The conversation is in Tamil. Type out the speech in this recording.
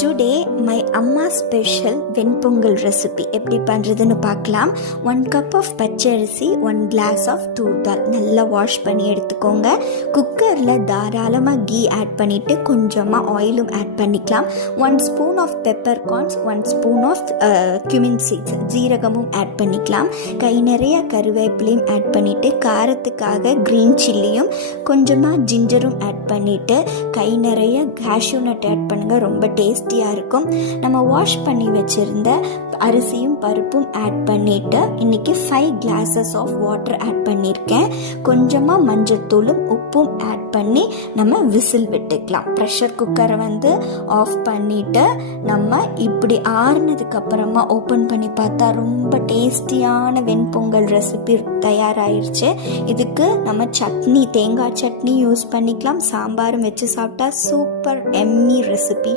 டுடே மை அம்மா ஸ்பெஷல் வெண்பொங்கல் ரெசிபி எப்படி பண்ணுறதுன்னு பார்க்கலாம். 1 கப் ஆஃப் பச்சரிசி, 1 கிளாஸ் ஆஃப் தூர் தால் நல்லா வாஷ் பண்ணி எடுத்துக்கோங்க. குக்கரில் தாராளமாக கீ ஆட் பண்ணிவிட்டு கொஞ்சமாக ஆயிலும் ஆட் பண்ணிக்கலாம். 1 spoon of peppercorns, 1 spoon of cumin seeds ஜீரகமும் ஆட் பண்ணிக்கலாம். கை நிறைய கருவேப்பிலையும் ஆட் பண்ணிவிட்டு காரத்துக்காக க்ரீன் சில்லியும் கொஞ்சமாக ஜிஞ்சரும் ஆட் பண்ணிவிட்டு கை நிறைய கேஷ்யூ நட் ஆட் பண்ணுங்கள். ரொம்ப டேஸ்டியாக இருக்கும். நம்ம வாஷ் பண்ணி வச்சுருந்த அரிசியும் பருப்பும் ஆட் பண்ணிவிட்டு இன்றைக்கி 5 கிளாஸஸ் ஆஃப் வாட்டர் ஆட் பண்ணியிருக்கேன். கொஞ்சமாக மஞ்சத்தூளும் உப்பும் ஆட் பண்ணி நம்ம விசில் விட்டுக்கலாம். ப்ரெஷர் குக்கரை ஆஃப் பண்ணிவிட்டு நம்ம இப்படி ஆறுனதுக்கப்புறமா ஓப்பன் பண்ணி பார்த்தா ரொம்ப டேஸ்டியான வெண்பொங்கல் ரெசிபி தயாராகிடுச்சு. இதுக்கு நம்ம சட்னி, தேங்காய் சட்னி யூஸ் பண்ணிக்கலாம். சாம்பாரும் வச்சு சாப்பிட்டா சூப்பர் எம்மி ரெசிபி.